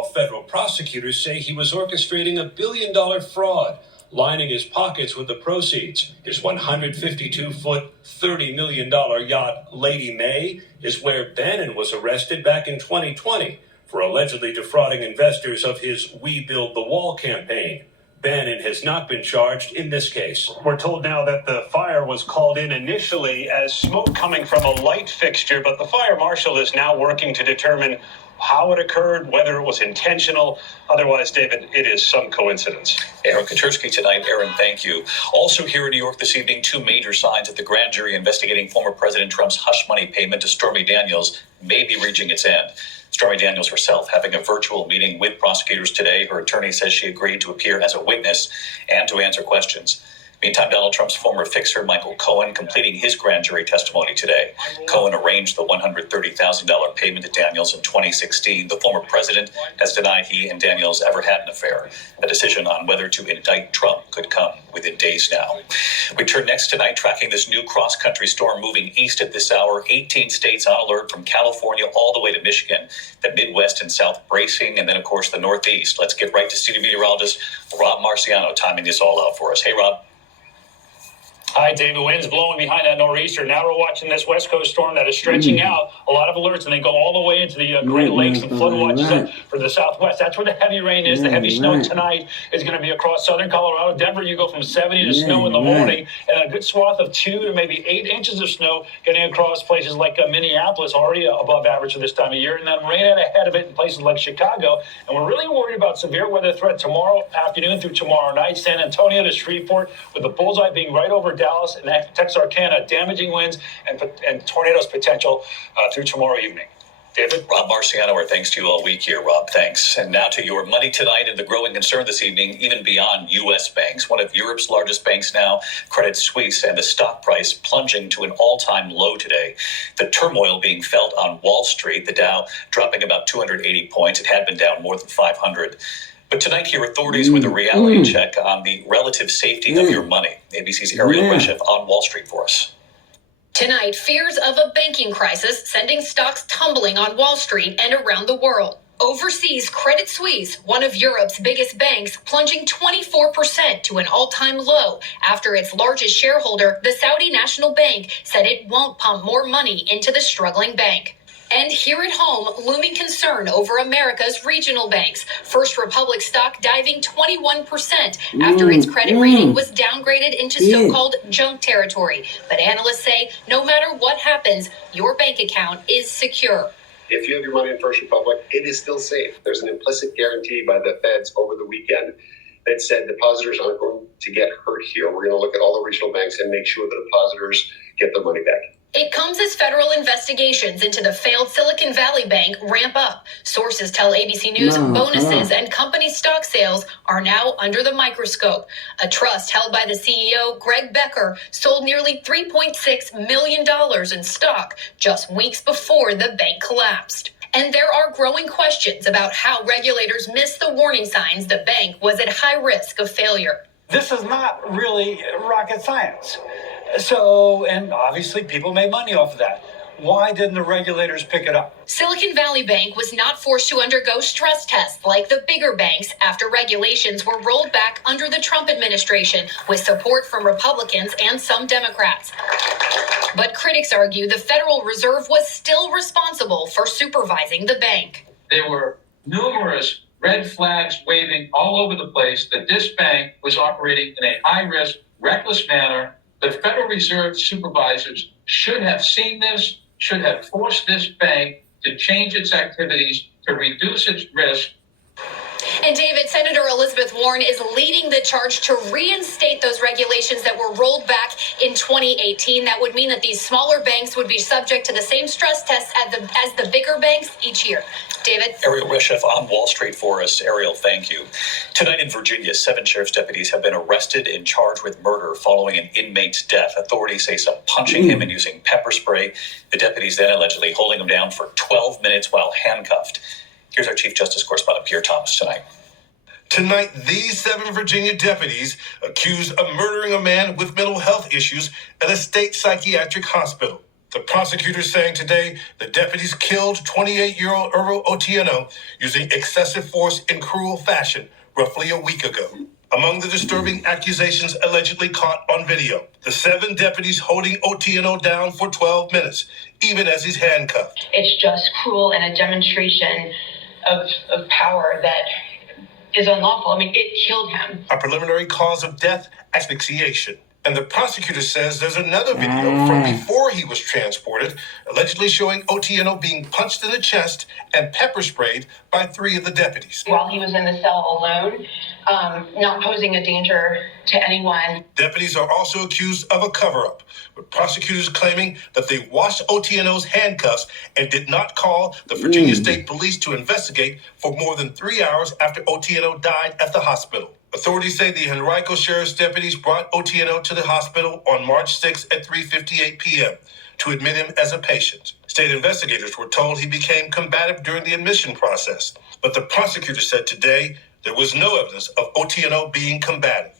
while federal prosecutors say he was orchestrating a billion-dollar fraud, lining his pockets with the proceeds. His 152-foot, $30 million yacht, Lady May, is where Bannon was arrested back in 2020 for allegedly defrauding investors of his We Build the Wall campaign. Bannon has not been charged in this case. We're told now that the fire was called in initially as smoke coming from a light fixture, but the fire marshal is now working to determine how it occurred, whether it was intentional. Otherwise, David, it is some coincidence. Aaron Katersky tonight. Aaron, thank you. Also here in New York this evening, two major signs that the grand jury investigating former President Trump's hush money payment to Stormy Daniels may be reaching its end. Stormy Daniels herself having a virtual meeting with prosecutors today. Her attorney says she agreed to appear as a witness and to answer questions. Meantime, Donald Trump's former fixer, Michael Cohen, completing his grand jury testimony today. Cohen arranged the $130,000 payment to Daniels in 2016. The former president has denied he and Daniels ever had an affair. A decision on whether to indict Trump could come within days now. We turn next tonight, tracking this new cross-country storm moving east at this hour. 18 states on alert from California all the way to Michigan. The Midwest and South bracing, and then, of course, the Northeast. Let's get right to studio meteorologist Rob Marciano timing this all out for us. Hey, Rob. Hi, David. Winds blowing behind that nor'easter. Now we're watching this West Coast storm that is stretching out. A lot of alerts, and they go all the way into the Great Lakes and flood watches up for the Southwest. That's where the heavy rain is. The heavy snow tonight is going to be across southern Colorado. Denver, you go from 70 to snow in the morning, and a good swath of 2 to maybe 8 inches of snow getting across places like Minneapolis, already above average for this time of year, and then rain out ahead of it in places like Chicago. And we're really worried about severe weather threat tomorrow afternoon through tomorrow night. San Antonio to Shreveport, with the bullseye being right over Dallas and Texarkana, damaging winds and tornadoes potential through tomorrow evening. David? Rob Marciano, our thanks to you all week here, Rob. Thanks. And now to your money tonight and the growing concern this evening, even beyond U.S. banks. One of Europe's largest banks now, Credit Suisse, and the stock price plunging to an all-time low today. The turmoil being felt on Wall Street, the Dow dropping about 280 points. It had been down more than 500. But tonight here, authorities with a reality check on the relative safety of your money. ABC's Ariel Reshef on Wall Street for us. Tonight, fears of a banking crisis sending stocks tumbling on Wall Street and around the world. Overseas, Credit Suisse, one of Europe's biggest banks, plunging 24% to an all-time low after its largest shareholder, the Saudi National Bank, said it won't pump more money into the struggling bank. And here at home, looming concern over America's regional banks. First Republic stock diving 21% after its credit rating was downgraded into so-called junk territory. But analysts say no matter what happens, your bank account is secure. If you have your money in First Republic, it is still safe. There's an implicit guarantee by the feds over the weekend that said depositors aren't going to get hurt here. We're going to look at all the regional banks and make sure the depositors get their money back. It comes as federal investigations into the failed Silicon Valley Bank ramp up. Sources tell ABC News bonuses and company stock sales are now under the microscope. A trust held by the CEO, Greg Becker, sold nearly $3.6 million in stock just weeks before the bank collapsed. And there are growing questions about how regulators missed the warning signs the bank was at high risk of failure. This is not really rocket science. So, and obviously people made money off of that. Why didn't the regulators pick it up? Silicon Valley Bank was not forced to undergo stress tests like the bigger banks after regulations were rolled back under the Trump administration with support from Republicans and some Democrats. But critics argue the Federal Reserve was still responsible for supervising the bank. There were numerous red flags waving all over the place that this bank was operating in a high-risk, reckless manner. The Federal Reserve supervisors should have seen this, should have forced this bank to change its activities to reduce its risk. And David, Senator Elizabeth Warren is leading the charge to reinstate those regulations that were rolled back in 2018. That would mean that these smaller banks would be subject to the same stress tests as the bigger banks each year. David? Ariel Reshef on Wall Street for us. Ariel, thank you. Tonight in Virginia, 7 sheriff's deputies have been arrested and charged with murder following an inmate's death. Authorities say some punching him and using pepper spray. The deputies then allegedly holding him down for 12 minutes while handcuffed. Here's our Chief Justice Correspondent Pierre Thomas tonight. Tonight, these 7 Virginia deputies accused of murdering a man with mental health issues at a state psychiatric hospital. The prosecutors saying today the deputies killed 28-year-old Earl Otieno using excessive force in cruel fashion roughly a week ago. Among the disturbing accusations allegedly caught on video, the 7 deputies holding Otieno down for 12 minutes, even as he's handcuffed. It's just cruel and a demonstration of power that is unlawful. I mean, it killed him. A preliminary cause of death, asphyxiation. And the prosecutor says there's another video from before he was transported, allegedly showing Otieno being punched in the chest and pepper sprayed by 3 of the deputies. While he was in the cell alone, not posing a danger to anyone. Deputies are also accused of a cover-up, with prosecutors claiming that they washed Otieno's handcuffs and did not call the Virginia State Police to investigate for more than 3 hours after Otieno died at the hospital. Authorities say the Henrico Sheriff's deputies brought Otieno to the hospital on March 6 at 3:58 p.m. to admit him as a patient. State investigators were told he became combative during the admission process, but the prosecutor said today there was no evidence of Otieno being combative.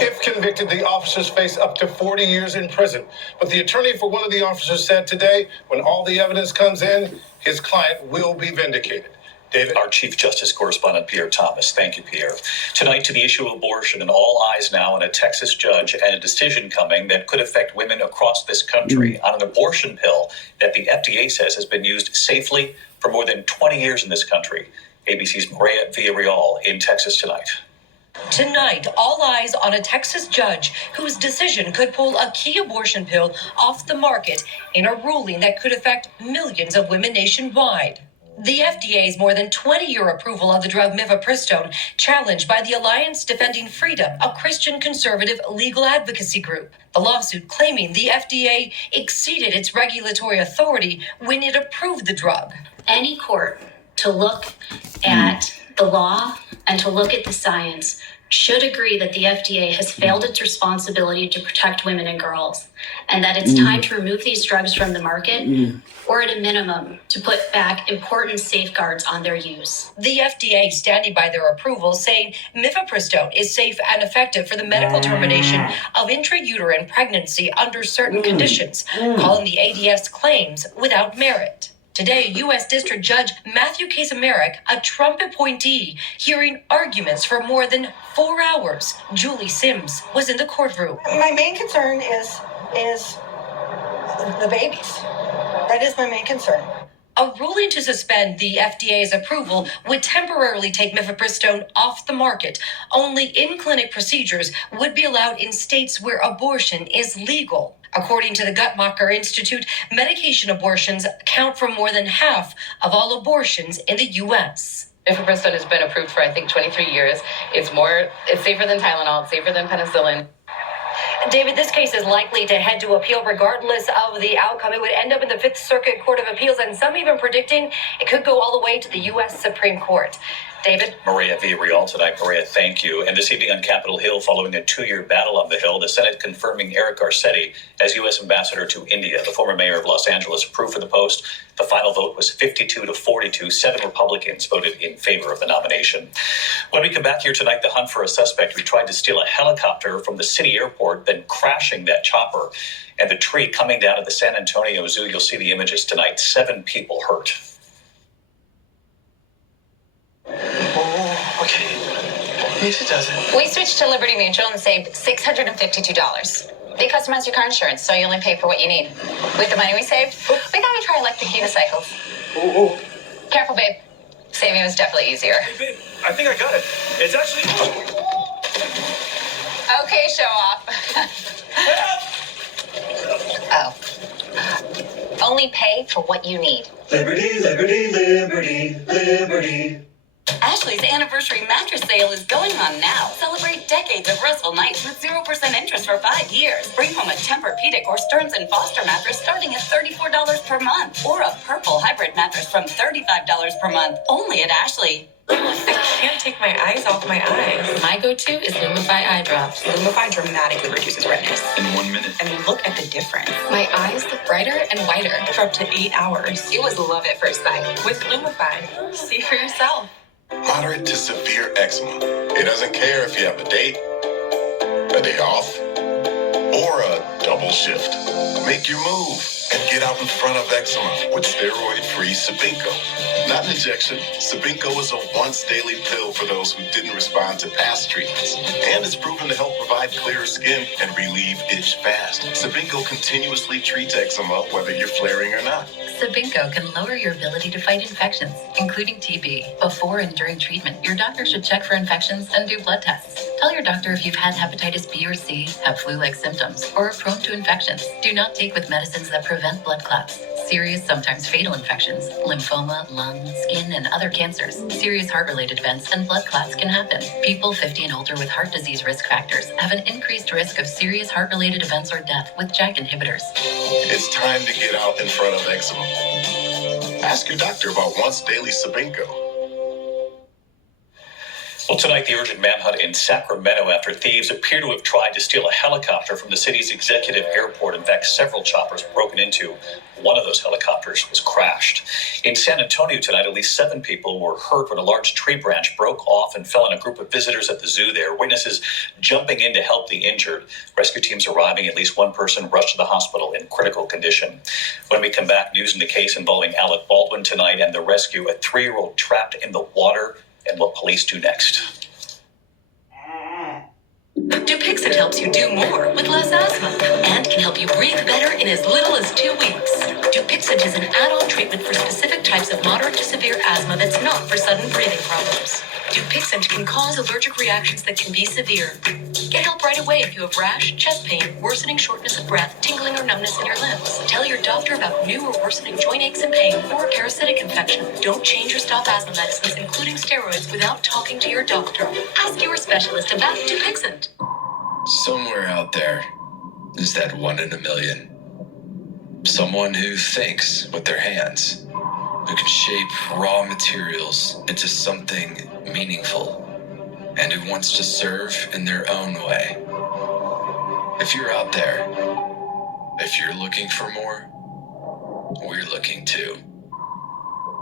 If convicted, the officers face up to 40 years in prison. But the attorney for one of the officers said today, when all the evidence comes in, his client will be vindicated. David? Our Chief Justice correspondent, Pierre Thomas. Thank you, Pierre. Tonight, to the issue of abortion, and all eyes now on a Texas judge and a decision coming that could affect women across this country on an abortion pill that the FDA says has been used safely for more than 20 years in this country. ABC's Maria Villarreal in Texas tonight. Tonight, all eyes on a Texas judge whose decision could pull a key abortion pill off the market in a ruling that could affect millions of women nationwide. The FDA's more than 20-year approval of the drug mifepristone challenged by the Alliance Defending Freedom, a Christian conservative legal advocacy group. The lawsuit claiming the FDA exceeded its regulatory authority when it approved the drug. Any court to look at the law and to look at the science should agree that the FDA has failed its responsibility to protect women and girls, and that it's time to remove these drugs from the market, or at a minimum, to put back important safeguards on their use. The FDA standing by their approval, saying mifepristone is safe and effective for the medical termination of intrauterine pregnancy under certain conditions, calling the ADS claims without merit. Today, U.S. District Judge Matthew Kacsmaryk, a Trump appointee, hearing arguments for more than 4 hours. Julie Sims was in the courtroom. My main concern is the babies. That is my main concern. A ruling to suspend the FDA's approval would temporarily take mifepristone off the market. Only in-clinic procedures would be allowed in states where abortion is legal. According to the Guttmacher Institute, medication abortions account for more than half of all abortions in the U.S. Mifepristone has been approved for, I think, 23 years. It's safer than Tylenol, it's safer than penicillin. David, this case is likely to head to appeal regardless of the outcome. It would end up in the Fifth Circuit Court of Appeals, and some even predicting it could go all the way to the U.S. Supreme Court. David? Maria Villarreal tonight. Maria, thank you. And this evening on Capitol Hill, following a 2-year battle on the Hill, the Senate confirming Eric Garcetti as U.S. Ambassador to India. The former mayor of Los Angeles approved for the post. The final vote was 52-42. 7 Republicans voted in favor of the nomination. When we come back here tonight, the hunt for a suspect who tried to steal a helicopter from the city airport, then crashing that chopper, and the tree coming down at the San Antonio Zoo. You'll see the images tonight. 7 people hurt. Oh, okay. Yes, it doesn't. We switched to Liberty Mutual and saved $652. They customize your car insurance, so you only pay for what you need. With the money we saved, we thought we'd try electric unicycles. Oh. Careful, babe. Saving was definitely easier. Hey, babe, I think I got it. It's actually... Okay, show off. Oh. Only pay for what you need. Liberty, liberty, liberty, liberty. Ashley's anniversary mattress sale is going on now. Celebrate decades of restful nights with 0% interest for 5 years. Bring home a Tempur-Pedic or Stearns & Foster mattress starting at $34 per month. Or a Purple hybrid mattress from $35 per month. Only at Ashley. I can't take my eyes off my eyes. My go-to is Lumify eye drops. Lumify dramatically reduces redness. In 1 minute. And look at the difference. My eyes look brighter and whiter. For up to 8 hours. It was love at first sight. With Lumify, see for yourself. Moderate to severe eczema. It doesn't care if you have a date, a day off, or a double shift. Make your move get out in front of eczema with steroid-free Sabinco. Not an injection, Sabinco is a once-daily pill for those who didn't respond to past treatments. And it's proven to help provide clearer skin and relieve itch fast. Sabinco continuously treats eczema whether you're flaring or not. Sabinco can lower your ability to fight infections, including TB. Before and during treatment, your doctor should check for infections and do blood tests. Tell your doctor if you've had hepatitis B or C, have flu-like symptoms, or are prone to infections. Do not take with medicines that prevent blood clots, serious, sometimes fatal infections, lymphoma, lung, skin, and other cancers. Serious heart-related events and blood clots can happen. People 50 and older with heart disease risk factors have an increased risk of serious heart-related events or death with JAK inhibitors. It's time to get out in front of eczema. Ask your doctor about once daily Sabinco. Well, tonight, the urgent manhunt in Sacramento after thieves appear to have tried to steal a helicopter from the city's executive airport. In fact, several choppers were broken into. One of those helicopters was crashed. In San Antonio tonight, at least 7 people were hurt when a large tree branch broke off and fell on a group of visitors at the zoo there. Witnesses jumping in to help the injured. Rescue teams arriving, at least one person rushed to the hospital in critical condition. When we come back, news in the case involving Alec Baldwin tonight and the rescue, a 3-year-old trapped in the water, and what police do next. Dupixent helps you do more with less asthma and can help you breathe better in as little as 2 weeks. Dupixent is an add-on treatment for specific types of moderate to severe asthma that's not for sudden breathing problems. Dupixent can cause allergic reactions that can be severe. Get help right away if you have rash, chest pain, worsening shortness of breath, tingling or numbness in your limbs. Tell your doctor about new or worsening joint aches and pain or a parasitic infection. Don't change or stop asthma medicines, including steroids, without talking to your doctor. Ask your specialist about Dupixent. Somewhere out there is that 1 in a million. Someone who thinks with their hands, who can shape raw materials into something meaningful, and who wants to serve in their own way. If you're out there, if you're looking for more, we're looking too.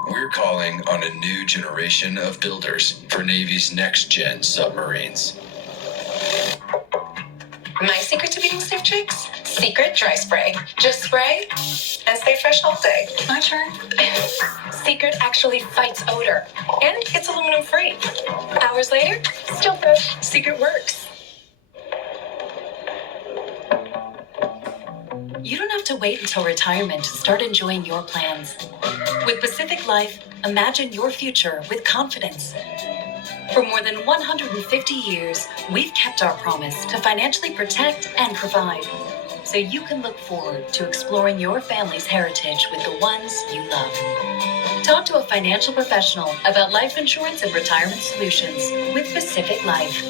We're calling on a new generation of builders for Navy's next-gen submarines. My secret to being stiff chicks? Secret dry spray. Just spray and stay fresh all day. My turn. Secret actually fights odor and it's aluminum free. Hours later, still fresh. Secret works. You don't have to wait until retirement to start enjoying your plans. With Pacific Life, imagine your future with confidence. For more than 150 years, we've kept our promise to financially protect and provide, so you can look forward to exploring your family's heritage with the ones you love. Talk to a financial professional about life insurance and retirement solutions with Pacific Life.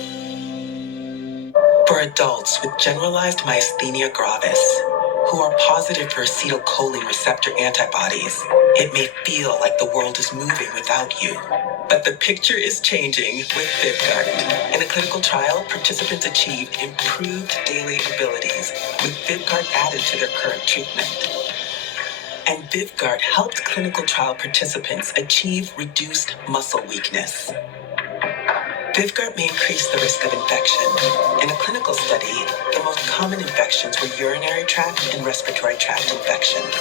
For adults with generalized myasthenia gravis, who are positive for acetylcholine receptor antibodies, it may feel like the world is moving without you. But the picture is changing with Vyvgart. In a clinical trial, participants achieved improved daily abilities with Vyvgart added to their current treatment. And Vyvgart helped clinical trial participants achieve reduced muscle weakness. Vyvgart may increase the risk of infection. In a clinical study, the most common infections were urinary tract and respiratory tract infections.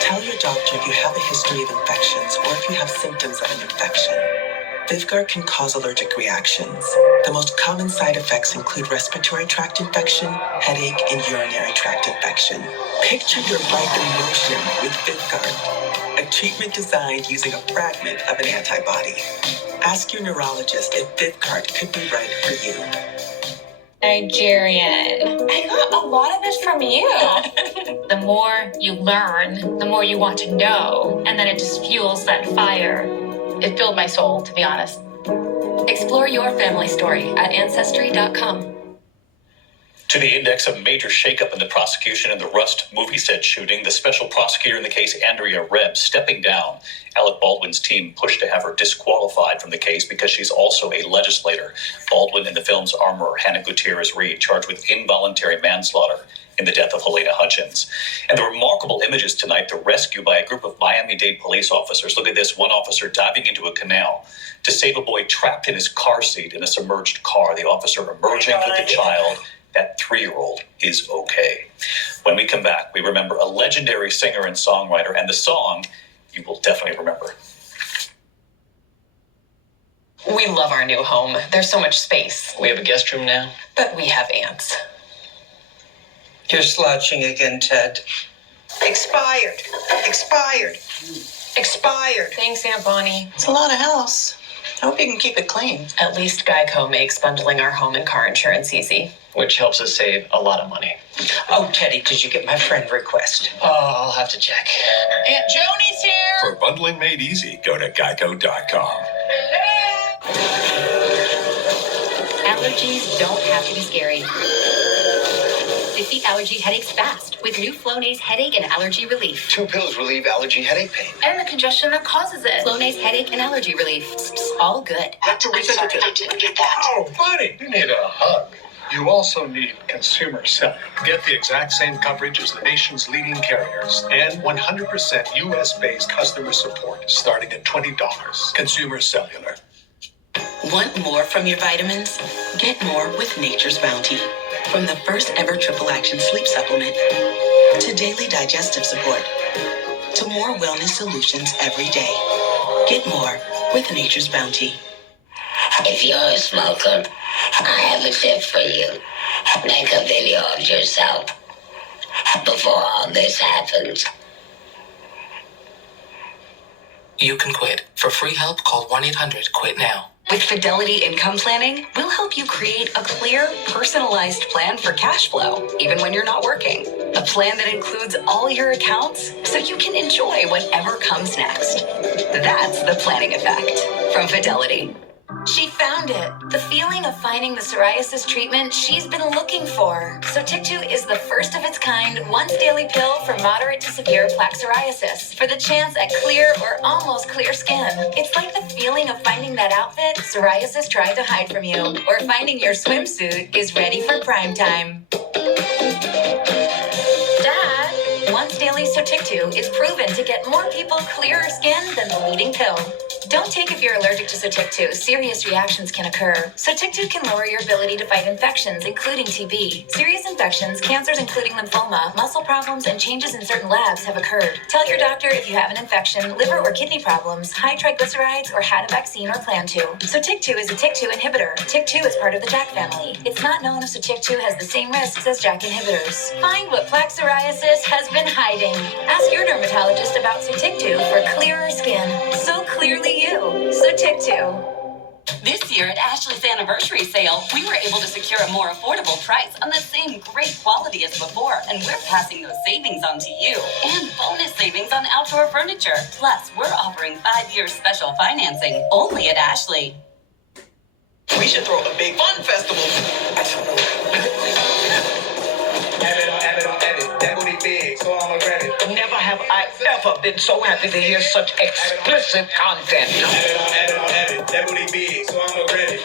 Tell your doctor if you have a history of infections or if you have symptoms of an infection. Vyvgart can cause allergic reactions. The most common side effects include respiratory tract infection, headache, and urinary tract infection. Picture your life in motion with Vyvgart, a treatment designed using a fragment of an antibody. Ask your neurologist if Vyvgart could be right for you. Nigerian. I got a lot of this from you. The more you learn, the more you want to know, and then it just fuels that fire. It filled my soul, to be honest. Explore your family story at Ancestry.com. To the index of major shakeup in the prosecution in the Rust movie set shooting, the special prosecutor in the case, Andrea Reb, stepping down. Alec Baldwin's team pushed to have her disqualified from the case because she's also a legislator. Baldwin and the film's armorer, Hannah Gutierrez-Reed, charged with involuntary manslaughter in the death of Helena Hutchins. And the remarkable images tonight, the rescue by a group of Miami-Dade police officers. Look at this, one officer diving into a canal to save a boy trapped in his car seat in a submerged car. The officer emerging with the child that 3-year-old is okay. When we come back, we remember a legendary singer and songwriter, and the song you will definitely remember. We love our new home. There's so much space. We have a guest room now. But we have ants. You're slouching again, Ted. Expired. Expired. Expired. Thanks, Aunt Bonnie. It's a lot of house. I hope you can keep it clean. At least Geico makes bundling our home and car insurance easy. Which helps us save a lot of money. Oh, Teddy, did you get my friend request? Oh, I'll have to check. Aunt Joni's here. For bundling made easy, go to geico.com. Allergies don't have to be scary. Defeat allergy headaches fast with new Flonase headache and allergy relief. 2 pills relieve allergy headache pain. And the congestion that causes it. Flonase headache and allergy relief. All good. I didn't get that. Oh, buddy, you need a hug. You also need consumer cellular. Get the exact same coverage as the nation's leading carriers and 100% U.S.-based customer support starting at $20. Consumer Cellular. Want more from your vitamins? Get more with Nature's Bounty. From the first ever triple action sleep supplement to daily digestive support to more wellness solutions every day. Get more with Nature's Bounty. If you're a smoker, I have a tip for you. Make a video of yourself before all this happens. You can quit. For free help, call 1-800-QUIT-NOW. With Fidelity Income Planning, we'll help you create a clear, personalized plan for cash flow, even when you're not working. A plan that includes all your accounts so you can enjoy whatever comes next. That's the planning effect from Fidelity. She found it. The feeling of finding the psoriasis treatment she's been looking for. Sotyktu is the first of its kind, once daily pill for moderate to severe plaque psoriasis. For the chance at clear or almost clear skin. It's like the feeling of finding that outfit psoriasis tried to hide from you. Or finding your swimsuit is ready for prime time. Dad, once daily Sotyktu is proven to get more people clearer skin than the leading pill. Don't take if you're allergic to Sotyktu. Serious reactions can occur. Sotyktu can lower your ability to fight infections, including TB. Serious infections, cancers including lymphoma, muscle problems, and changes in certain labs have occurred. Tell your doctor if you have an infection, liver or kidney problems, high triglycerides, or had a vaccine or plan to. Sotyktu is a TYK2 inhibitor. TYK2 is part of the JAK family. It's not known if Sotyktu has the same risks as JAK inhibitors. Find what plaque psoriasis has been hiding. Ask your dermatologist about Sotyktu for clearer skin. So clearly you. Sotyktu. This year at Ashley's anniversary sale, we were able to secure a more affordable price on the same great quality as before, and we're passing those savings on to you. And bonus savings on outdoor furniture. Plus, we're offering 5 years special financing only at Ashley. We should throw a big fun festival. That booty big, so I'm ready. Never have I ever been so happy to hear such explicit content. That booty big, so I'm ready.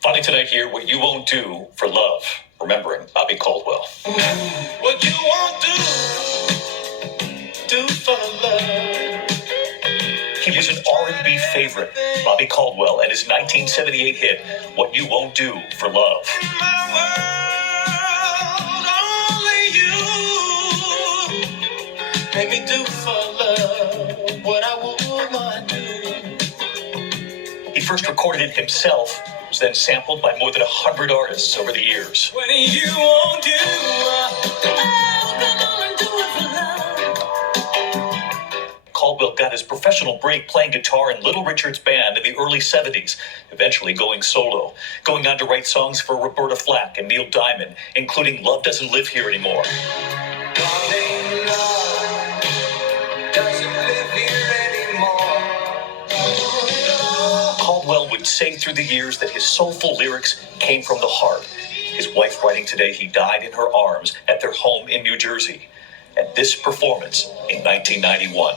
Finally tonight here, what you won't do for love. Remembering Bobby Caldwell. What you won't do for love. He was an R&B favorite, Bobby Caldwell, and his 1978 hit, What You Won't Do for Love. Make me do for love what I would not do. He first recorded it himself, was then sampled by more than 100 artists over the years. What you won't do, come on and do it for love. Caldwell got his professional break playing guitar in Little Richard's band in the early 70s, eventually going solo, going on to write songs for Roberta Flack and Neil Diamond, including Love Doesn't Live Here Anymore. Caldwell would say through the years that his soulful lyrics came from the heart. His wife writing today he died in her arms at their home in New Jersey. And this performance in 1991.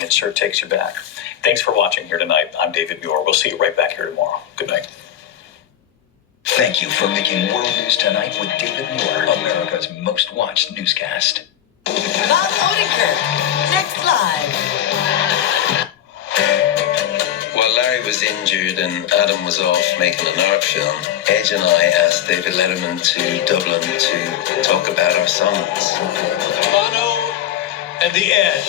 It sure takes you back. Thanks for watching here tonight. I'm David Muir. We'll see you right back here tomorrow. Good night. Thank you for making World News Tonight with David Moore, America's most watched newscast. Bob Odenkirk, next live. While Larry was injured and Adam was off making an art film, Edge and I asked David Letterman to Dublin to talk about our songs. Bono and the Edge.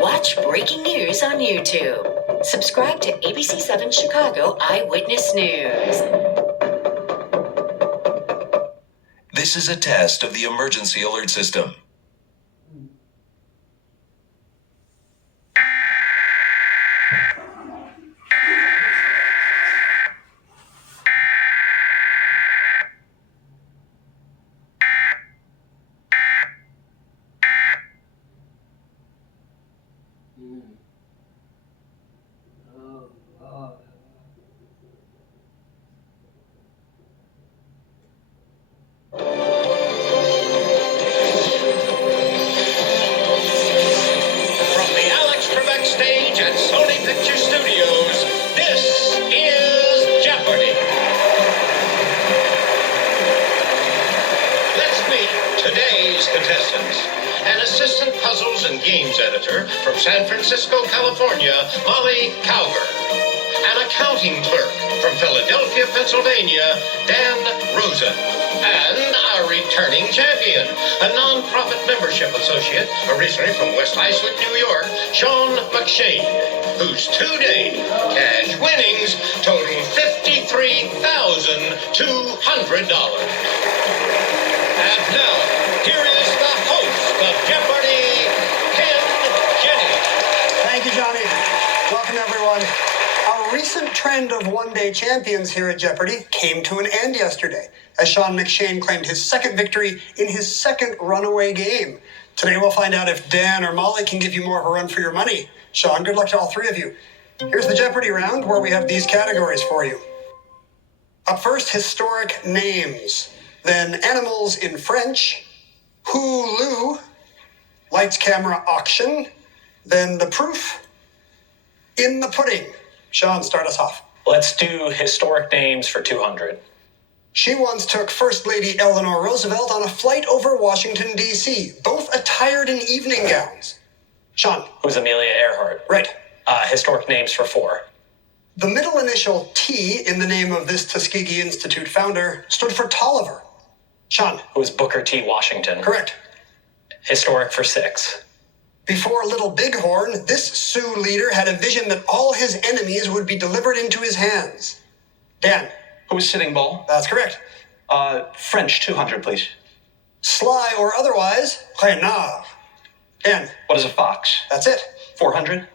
Watch breaking news on YouTube. Subscribe to ABC7 Chicago Eyewitness News. This is a test of the emergency alert system. From the Alex Trebek stage at Sony Picture Studios, this is Jeopardy! Let's meet today's contestants. An assistant puzzles and games editor from San Francisco, California, Molly Cowger. An accounting clerk from Philadelphia, Pennsylvania, Dan Rosen. And our returning champion, a non-profit membership associate, originally from West Islip, New York, Sean McShane, whose two-day cash winnings total $53,200. And now, here is the host of Jeopardy, Ken Jennings. Thank you, Johnny. Welcome, everyone. Our recent trend of one-day champions here at Jeopardy came to an end yesterday, as Sean McShane claimed his second victory in his second runaway game. Today we'll find out if Dan or Molly can give you more of a run for your money. Sean, good luck to all three of you. Here's the Jeopardy round, where we have these categories for you. Up first, historic names. Then animals in French, Hulu, lights, camera, auction. Then the proof, in the pudding. Sean, start us off. Let's do historic names for 200. She once took First Lady Eleanor Roosevelt on a flight over Washington, D.C., both attired in evening gowns. Sean. Who's Amelia Earhart? Right. Historic names for 4. The middle initial T in the name of this Tuskegee Institute founder stood for Tolliver. Sean. Who's Booker T. Washington? Correct. Historic for 6. Before Little Bighorn, this Sioux leader had a vision that all his enemies would be delivered into his hands. Dan. Who's Sitting Bull? That's correct. French, 200, please. Sly or otherwise, renard. Dan. What is a fox? That's it. 400?